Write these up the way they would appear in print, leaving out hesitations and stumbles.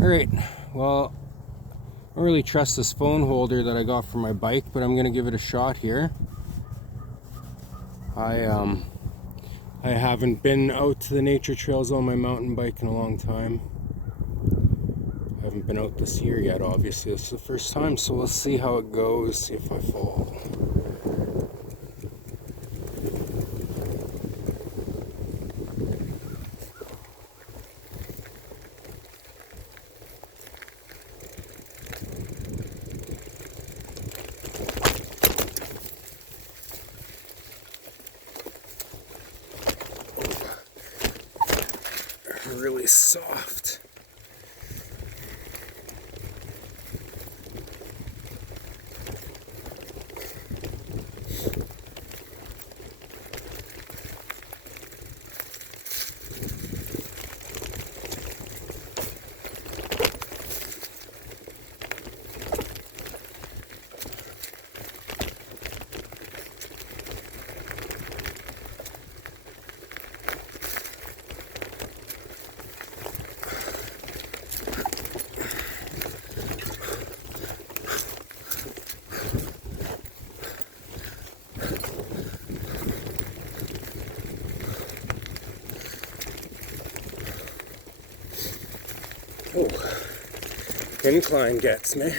Alright, well, I don't really trust this phone holder that I got for my bike, but I'm gonna give it a shot here. I haven't been out to the nature trails on my mountain bike in a long time. I haven't been out this year yet, obviously. This is the first time, so we'll see how it goes, see if I fall. Really soft. Oh, incline gets me.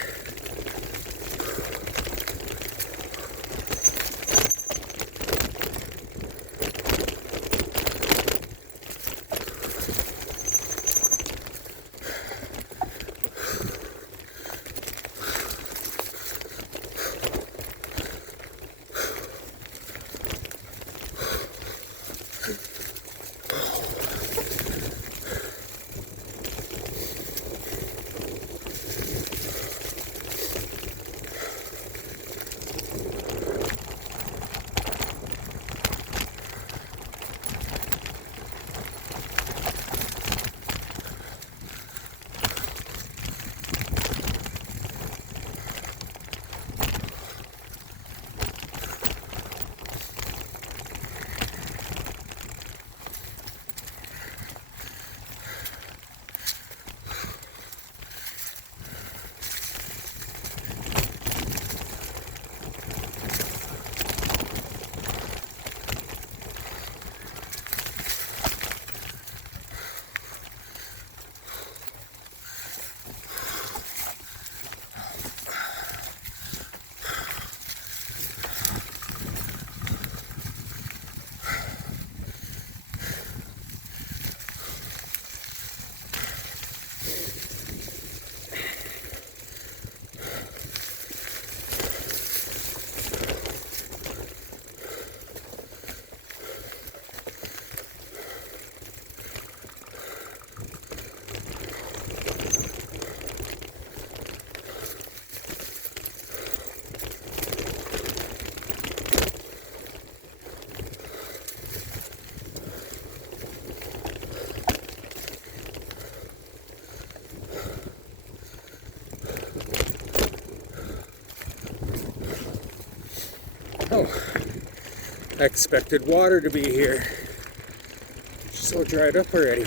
Oh, I expected water to be here. It's so dried up already.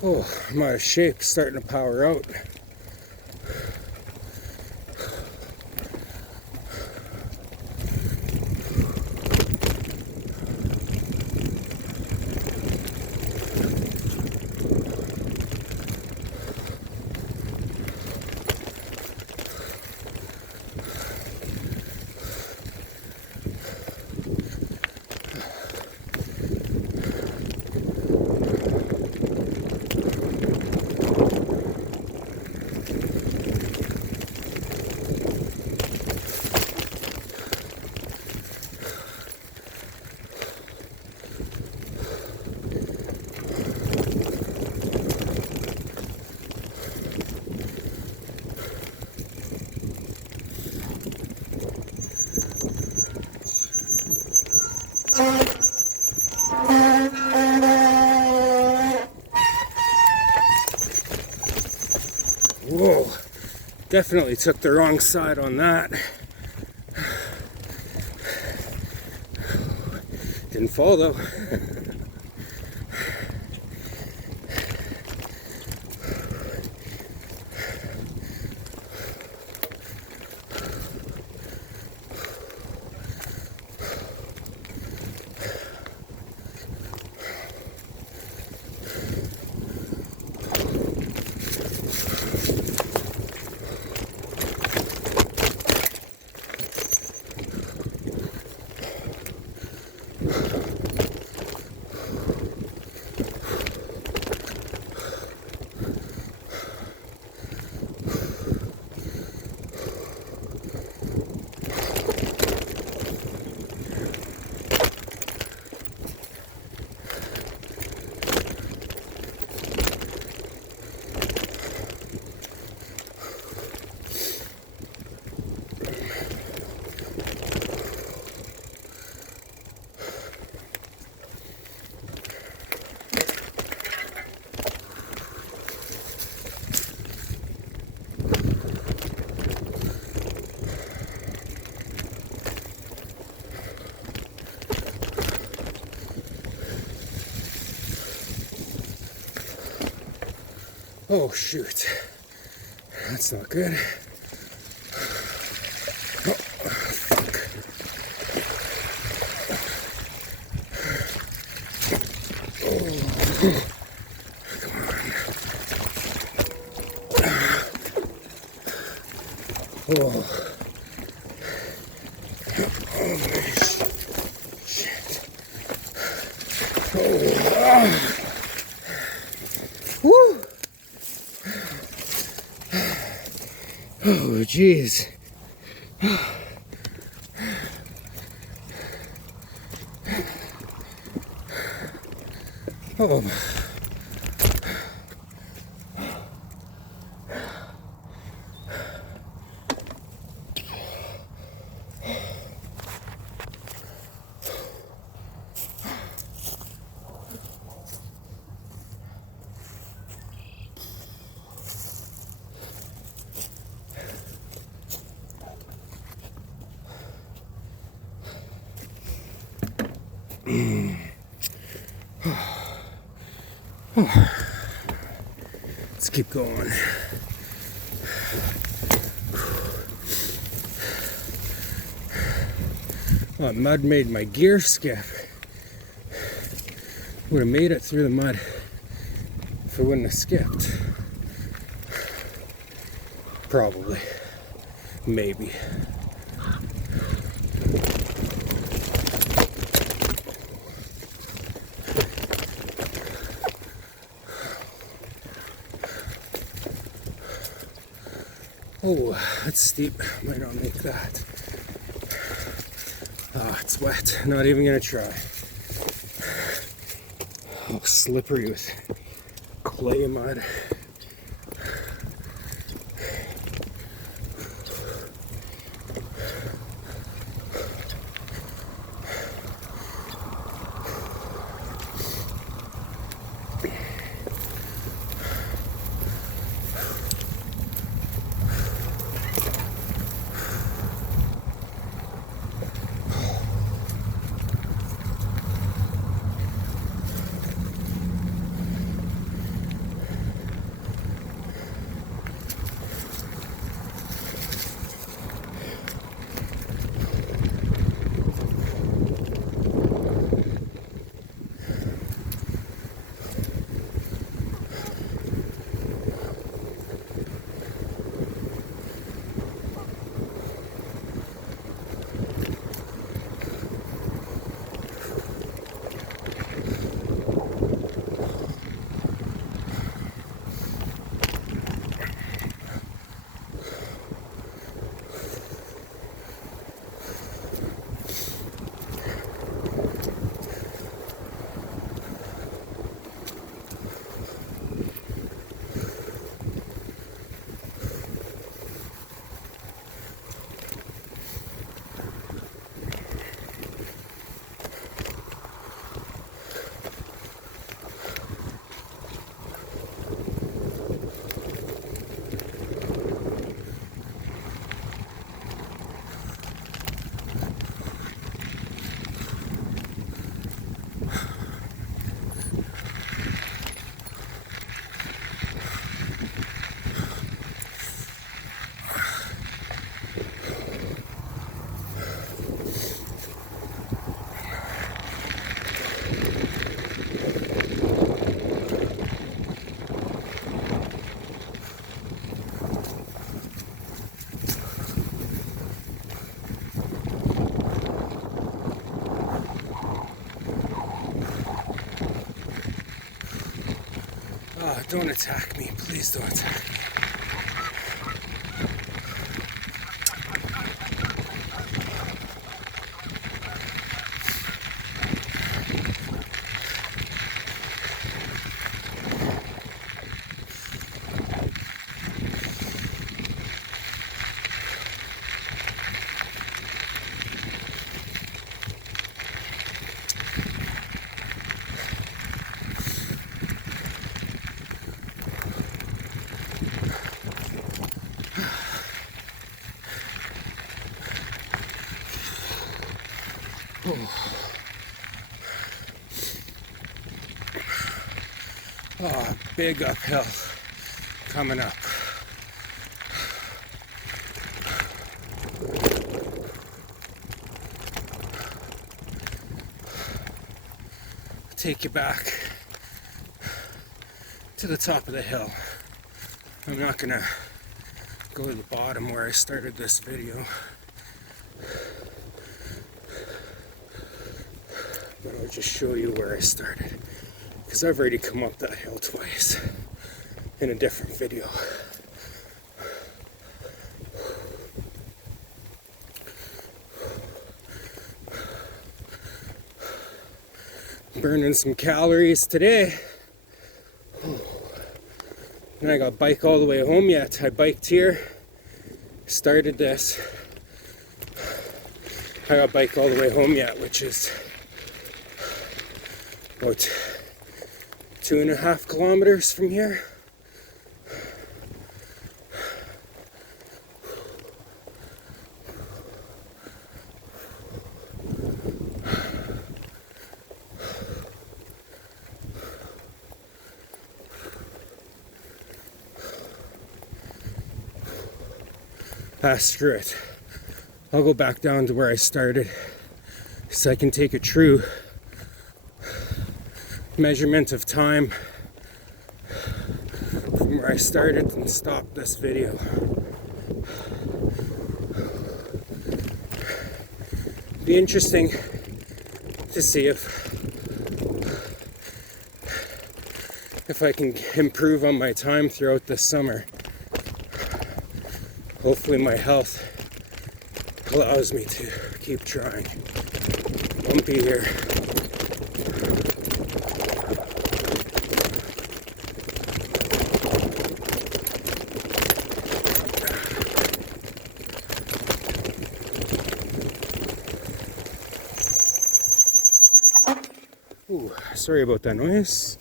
Oh, I'm out of shape, starting to power out. Whoa, definitely took the wrong side on that. Didn't fall though. Oh shoot, that's not good. Oh, fuck. Oh, come on. Oh. Oh, shit. Oh. Woo. Oh, jeez. Oh. Let's keep going. Oh, mud made my gear skip. Would have made it through the mud if it wouldn't have skipped. Probably. Maybe. Oh, that's steep. Might not make that. Ah, it's wet. Not even gonna try. Oh, slippery with clay mud. Oh, don't attack me. Please don't attack me. Oh, big uphill coming up. Take you back to the top of the hill. I'm not gonna go to the bottom where I started this video, but I'll just show you where I started, because I've already come up that hill twice in a different video. Burning some calories today. And I got bike all the way home yet. I biked here, started this. I got bike all the way home yet, which is about 2.5 kilometers from here. Screw it. I'll go back down to where I started so I can take a true measurement of time from where I started and stop this video. Be interesting to see if I can improve on my time throughout this summer. Hopefully my health allows me to keep trying. Bumpy here. Ooh, sorry about that noise,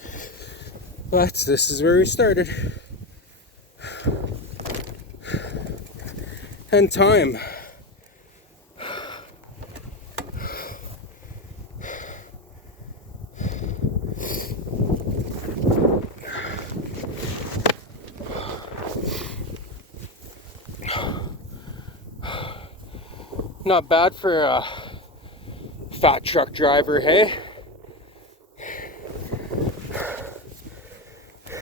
but this is where we started. And time. Not bad for a fat truck driver, hey?